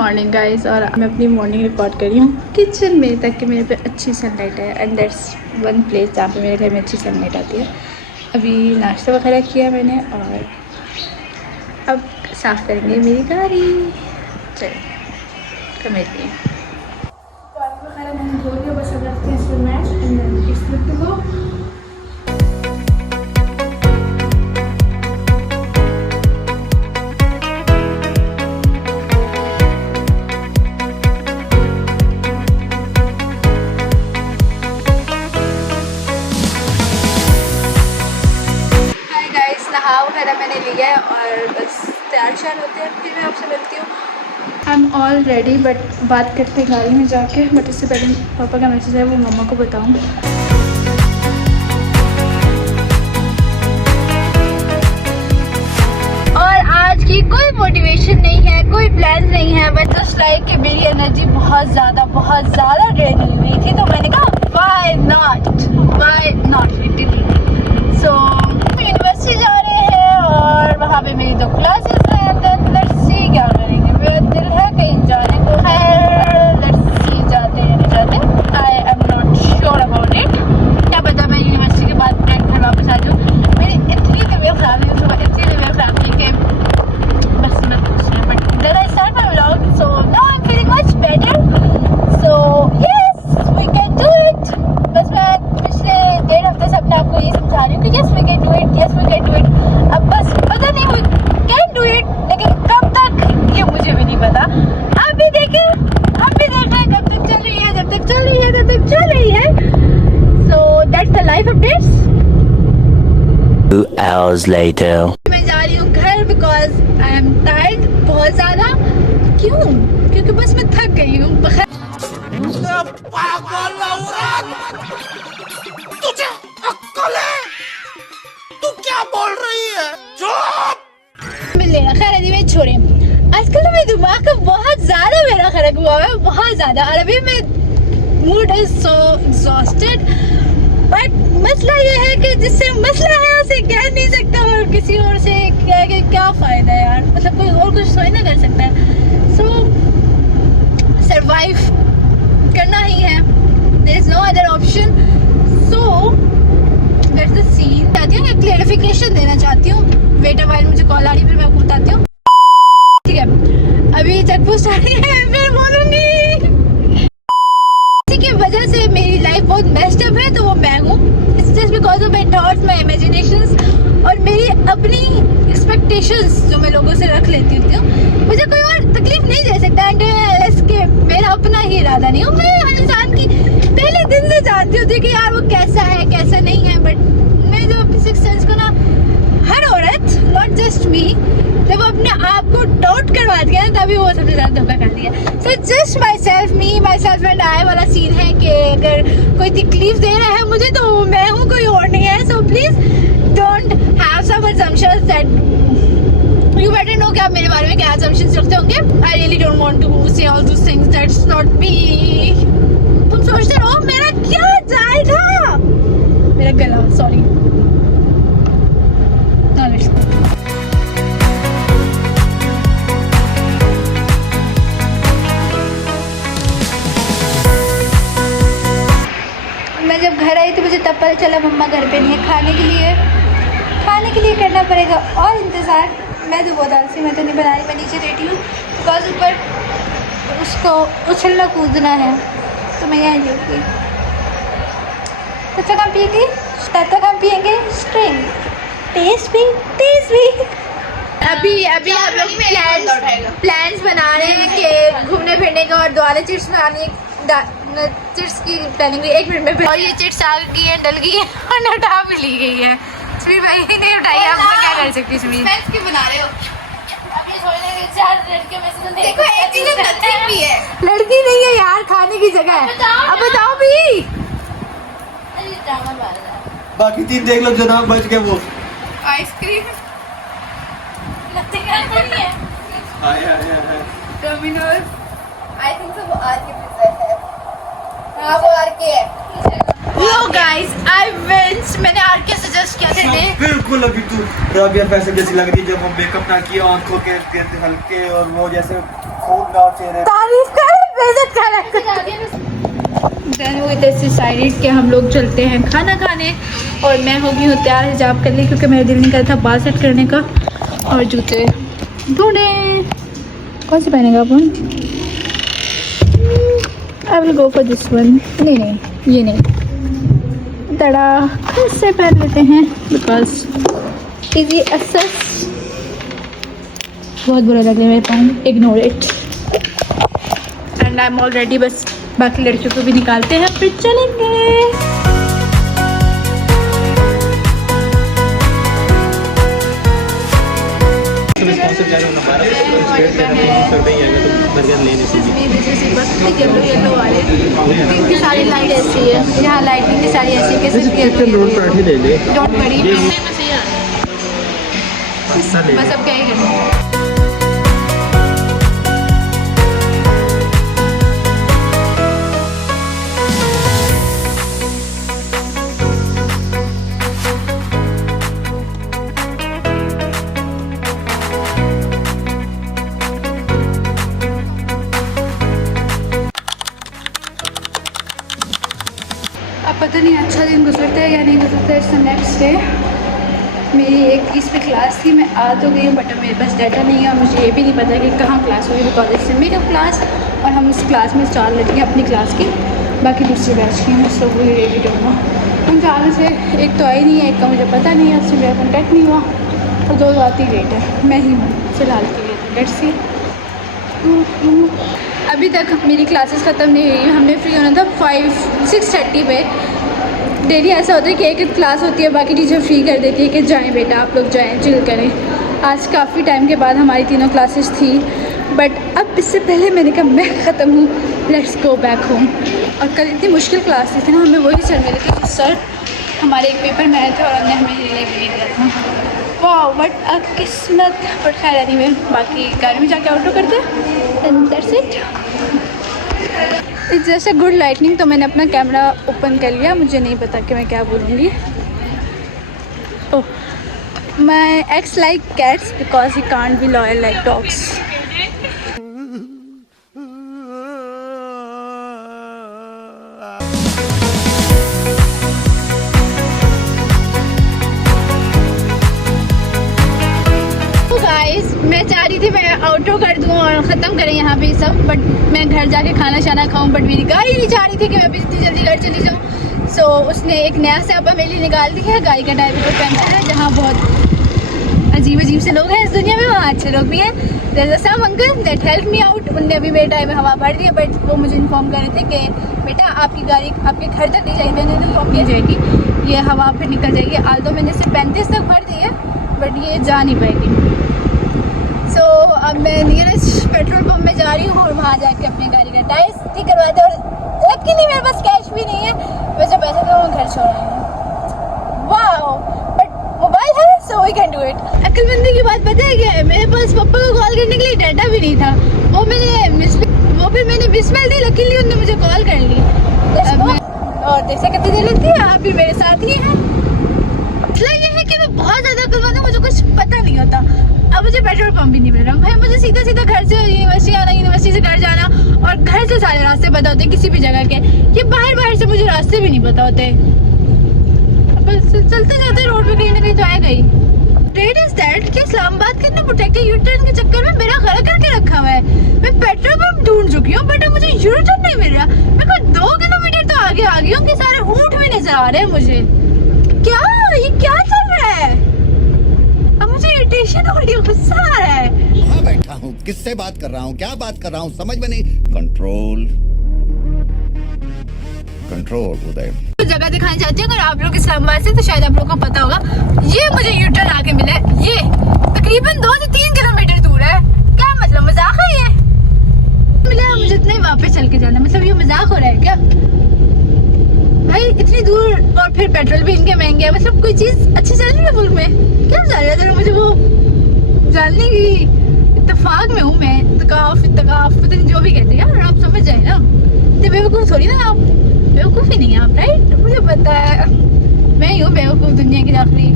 Morning guys, और मैं अपनी मॉर्निंग रिकॉर्ड कर रही हूँ किचन में ताकि मेरे पे अच्छी सनलाइट है। एंड दैट्स वन प्लेस जहाँ पे मेरे घर में अच्छी सनलाइट आती है। अभी नाश्ता वगैरह किया मैंने और अब साफ़ करेंगे मेरी गाड़ी। चलिए कर मिलती हैं। टॉयलेट वगैरह मैंने धो लिया, बस अब रखते हैं इसमें मैच एंड इसमें तो वो नहा वगैरह मैंने लिया है और बस तैयार शार होते हैं, फिर मैं आपसे मिलती हूँ। I am all ready but बात करते हैं गाड़ी में जाके। बट इससे पहले पापा का मैसेज है वो मम्मा को बताऊँ। और आज की कोई मोटिवेशन नहीं है, कोई प्लान नहीं है, बट जस्ट लाइक कि मेरी एनर्जी बहुत ज़्यादा ड्रेन हुई हुई थी, तो मैंने कहा why not literally. So university जा रहे हैं और वहाँ पे मेरी 2 क्लासेस हैं। देन लेट्स सी क्या करेंगे। मेरा दिल है कहीं जाने को, है लेट्स सी जाते हैं नहीं जाते। I am not sure about it. क्या पता मैं यूनिवर्सिटी के बाद घर वापस आ जाऊँ। मेरी इतनी तबीयत खराब है, सुबह इतनी तबीयत खराब थी कि बस मैं पूछ रही हूँ। But then I start my vlog, so now I am feeling much better. So yes we can do it. बस मैं पिछले 1.5 हफ्ते से अपने आप को ये समझा रही हूँ कि yes we can do it, yes we can do it. अब बस पता नहीं वी कैन डू इट, लेकिन कब तक ये मुझे भी नहीं पता। आप भी देखें, आप भी देख रहे हैं कब तक चल रही है, जब तक चल रही है तब तक चल रही है। सो that's the life updates. 2 hours later. मैं जा रही हूँ घर बिकॉज आई एम टायर्ड बहुत ज़्यादा। क्यों? क्योंकि बस मैं थक गई हूँ। तुझे अक्ल है? तू क्या बोल रही है? चुप! मिल लेना। खैर अभी छोड़े। आजकल तो मेरे दिमाग का बहुत ज़्यादा मेरा खराब हुआ है, बहुत ज़्यादा। और अभी मैं mood is so exhausted. But मसला ये है कि जिससे मसला है उसे कह नहीं सकता, और किसी और से कह के क्या फ़ायदा यार। मतलब कोई और कुछ सोच ना कर सकता है। सो सरवाइव करना ही है, there is no other option. So that's the scene. चाहती हूँ एक क्लैरिफिकेशन देना चाहती हूँ। वेट अ व्हाइल, मुझे कॉल आ रही है, फिर मैं आपको बताती हूँ। ठीक है, अभी चेक पोस्ट आ रही है, फिर बोलूँगी। इसी की वजह से मेरी लाइफ बहुत मेस्ड अप है, तो वो मैं हूँ। It's just because of my thoughts, my imaginations और मेरी अपनी एक्सपेक्टेशंस जो मैं लोगों से रख लेती हूँ। मुझे कोई और तकलीफ नहीं दे सकता कि मेरा अपना ही इरादा नहीं हो। मैं हर इंसान की पहले दिन से जानती होती कि यार वो कैसा है कैसा नहीं है। बट मैं जो अपनी सिक्स सेंस को ना, हर औरत नॉट जस्ट मी, जब वो अपने आप को डाउट करवाती है ना, तभी वो सबसे ज़्यादा धोखा खाती है। So just my self and I वाला सीन है कि अगर कोई तकलीफ दे रहा है मुझे तो मैं हूँ, कोई और नहीं है। So please don't have some assumptions that you better know कि आप मेरे बारे में क्या assumptions रखते होंगे। I really don't want to say all those things, that's not me. तुम सोचते रहो मेरा क्या जाल था, मेरा गला, सॉरी। मैं जब घर आई तो मुझे तब पता चला मम्मा घर पे नहीं है। खाने के लिए करना पड़ेगा और इंतज़ार। मैं तो बहुत आलसी, मैं तो नहीं बना रही, मैं नीचे बैठी हूँ बिकॉज ऊपर उसको उछलना कूदना है, तो मैं यहाँ लूँगी। तब तक हम पिएंगे स्ट्रिंग। टेस्ट भी अभी हम लोग प्लान्स बना रहे हैं कि घूमने फिरने का, और दोबारा चिट्स बनानी है। चिट्स की प्लानिंग 1 मिनट में, और ये चिट्स आ गई है, डल गई है और हटा भी ली गई है। स्मीर भाई ने उठाई है, मैं क्या कर सकती हूँ। स्मीर क्यों बना रहे हो? अभी थोड़ी 4 लड़कियों में से देखो एक चीज़ लड़की भी है, लड़की नहीं है यार, खाने की जगह है। अब बताओ भी। बाकी 3 देख लो, जनाब बच गए वो। Ice cream Domino's, I think so वो आर के पिज्जा है। हाँ वो आर के है। लो गाइस, आई विंस। मैंने आर के सजेस्ट किया था इन्हें। बिल्कुल अभी तू राबिया पैसे जैसी लग रही है जब हम मेकअप ना किया, आंखों के हल्के और वो जैसे फूल ना चेहरे तारीफ कर बेइज्जत कर। देन वो इधर से डिसाइडेड कि हम लोग चलते हैं खाना खाने, और मैं हो गई हूँ तैयार हिजाब कर ली क्योंकि मेरा दिल नहीं करता बाल सेट करने का, और जूते ढूंढे कौन से पहनेगा अपन। I will go for this one. नहीं ये नहीं, तड़ा से पहन लेते हैं बिकॉज इजी एक्सेस। बहुत बुरा लग रहा है मेरे पाँव, ignore it. And I am already, बस बाकी लड़कियों को भी निकालते हैं फिर चलेंगे। येलो वाले की सारी लाइट ऐसी है, यहाँ लाइटिंग की सारी ऐसी है कि सिर्फ डॉट पड़ी बस। अब क्या ही करना। अब पता नहीं अच्छा दिन गुजरता है या नहीं गुजरता है। It's the next day. मेरी एक 30 पे क्लास थी, मैं आ तो गई हूँ बट मेरे पास डाटा नहीं है, और मुझे ये भी नहीं पता कि कहाँ क्लास हुई। बिकॉज इससे मेरा क्लास और हम इस क्लास में 4 लड़कियाँ अपनी क्लास की, बाकी दूसरी बैच की हैं। सो वो रेडी डोंट नो उन 4 में से एक तो आई नहीं है, एक का मुझे पता नहीं है, उससे मेरा कॉन्टैक्ट नहीं हुआ, और 2 आती लेट है। मैं ही हूँ फिलहाल के लिए। Let's see. अभी तक मेरी क्लासेस ख़त्म नहीं हुई। हमने फ्री होना था 6:30 पे। डेली ऐसा होता है कि एक क्लास होती है, बाकी टीचर फ्री कर देती है कि जाएं बेटा आप लोग जाएं, चिल करें। आज काफ़ी टाइम के बाद हमारी तीनों क्लासेस थी, बट अब इससे पहले मैंने कहा मैं ख़त्म हूँ, लेट्स गो बैक होम। और कल इतनी मुश्किल क्लास थी ना, हमें वही सर मिले थे। तो सर हमारे एक पेपर में आए थे और हमने हमें हिलने भी नहीं दिया था। वाह बट किस्मत। बट खैर एनीवे, बाकी गाड़ी में जाके ऑटो करते हैं and that's it. It's just a good lightning. तो मैंने अपना कैमरा ओपन कर लिया, मुझे नहीं पता कि मैं क्या बोलूँगी। Oh my ex like cats because he can't be loyal like dogs. मैं चाह रही थी मैं ऑटो कर दूँ और ख़त्म करें यहाँ पे सब, बट मैं घर जाके खाना शाना खाऊँ, बट मेरी गाड़ी नहीं चाह रही थी कि मैं भी इतनी जल्दी घर चली जाऊँ। सो उसने एक नया स्यापा मेरे लिए निकाल दिया है। गाड़ी का ड्राइवर पेंटर है, जहाँ बहुत अजीब से लोग हैं इस दुनिया में, वहाँ अच्छे लोग भी हैं। There are some uncle that help me out. उनने अभी मेरे टाइम में हवा भर दी है, बट वो मुझे इन्फॉर्म कर रहे थे कि बेटा आपकी गाड़ी आपके घर तक नहीं जाएगी, मैंने इन्फॉर्म किया जाएगी, ये हवा फिर निकल जाएगी। आल्दो मैंने सिर्फ 35 तक भर दी है, बट ये जा नहीं पाएगी। सो अब मैं नियरेस्ट पेट्रोल पंप में जा रही हूँ और वहाँ जाके अपनी गाड़ी का टायर ठीक करवाते। और लकीली मेरे पास कैश भी नहीं है, वैसे पैसे तो मैं घर छोड़ रही हूँ। वाह बट मोबाइल है so we can do it. अक्लमंदी की बात पता है क्या है, मेरे पास पापा को कॉल करने के लिए डाटा भी नहीं था। वो फिर मैंने मिसमेल दी, लकीली उन्होंने मुझे कॉल कर ली। और जैसे कितनी देर लगती है, आप भी मेरे साथ ही हैं। मतलब ये है कि मैं बहुत ज़्यादा अक्लमंद हूँ, मुझे कुछ पता नहीं होता। अब मुझे पेट्रोल पंप भी नहीं मिल रहा भाई, मुझे सीधा घर से यूनिवर्सिटी आना, यूनिवर्सिटी से घर जाना, और घर से सारे रास्ते पता होते किसी भी जगह के। ये बाहर से मुझे रास्ते भी नहीं पता होते। चलते रोड पे कहीं ना कहीं तो आएगा ही। रेट इज दैट कि इस्लामाबाद के इतने प्रोटेक्टेड यू-टर्न के चक्कर में मेरा घर करके रखा हुआ है। मैं पेट्रोल पंप ढूंढ चुकी हूँ, बट मुझे यू-टर्न नहीं मिल रहा। मेरे को 2 किलोमीटर तो आगे आ गई हूँ कि सारे ऊँट भी नजर आ रहे हैं मुझे। ये क्या चल रहा है? अब मुझे इरिटेशन हो रही है, गुस्सा आ रहा है। कहाँ बैठा हूँ, किससे बात कर रहा हूँ, क्या बात कर रहा हूँ, समझ में नहीं। कंट्रोल उदय। तो जगह दिखानी चाहती हूँ, अगर आप लोग इस्लामाबाद से तो शायद आप लोगों को पता होगा। ये मुझे यूटर्न आके मिला है, ये तकरीबन 2 से 3 किलोमीटर दूर है। क्या मतलब मजाक है ये? मिला मुझे इतने वापस चल के जाना, मतलब ये मजाक हो रहा है क्या भाई? इतनी दूर और फिर पेट्रोल भी इनके महंगे है। मतलब कोई चीज अच्छी चल रही है मुल्क में क्या चल रहा है? मुझे वो जानने की इत्तेफाक में हूँ मैं। इत्तेकाफ पता नहीं जो भी कहते हैं यार, आप समझ जाए ना। तो बेवकूफ़ थोड़ी ना, आप बेवकूफ़ ही नहीं है आप, राइट? मुझे पता है मैं ही हूँ बेवकूफ़ दुनिया की आखिरी।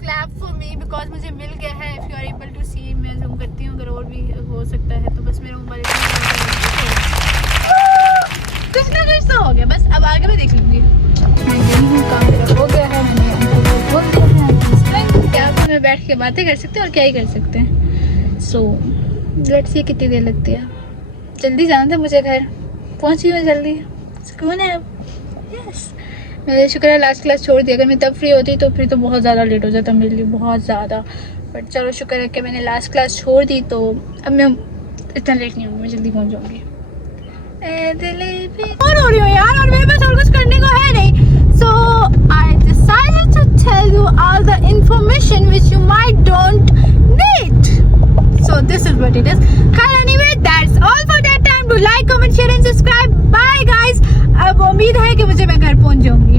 क्लैप फॉर मी बिकॉज मुझे मिल गया है. If you are able to see, मैं जूम करती हूँ, अगर और भी हो सकता है तो बस मेरा मोबाइल कुछ ना कुछ तो हो गया. बस अब आगे मैं देख लूँगी. मैं गई हूँ, काम मेरा हो गया है, मैंने बोल दिया है. क्या तो मैं बैठ के बातें कर सकते हैं और क्या ही कर सकते हैं. सो लेट्स सी कितनी देर लगती है. जल्दी जाना था मुझे घर, पहुँची मैं जल्दी. सुकून है अब. यस, मेरा शुक्र है लास्ट क्लास छोड़ दिया. अगर मैं तब फ्री होती तो फिर तो बहुत ज़्यादा लेट हो जाता मेरे लिए, बहुत ज़्यादा. बट चलो शुक्र है कि मैंने लास्ट क्लास छोड़ दी, तो अब मैं इतना लेट नहीं होंगी, मैं जल्दी पहुँच जाऊँगी. और हो रही हूँ यार, और मेरे पास और कुछ करने को है नहीं. So I decided to tell you all the information which you might don't need. So this is what it is. Anyway, that's all for that time. Do like, comment, share and subscribe. Bye guys. अब उम्मीद है कि मुझे मैं घर पहुंच जाऊंगी.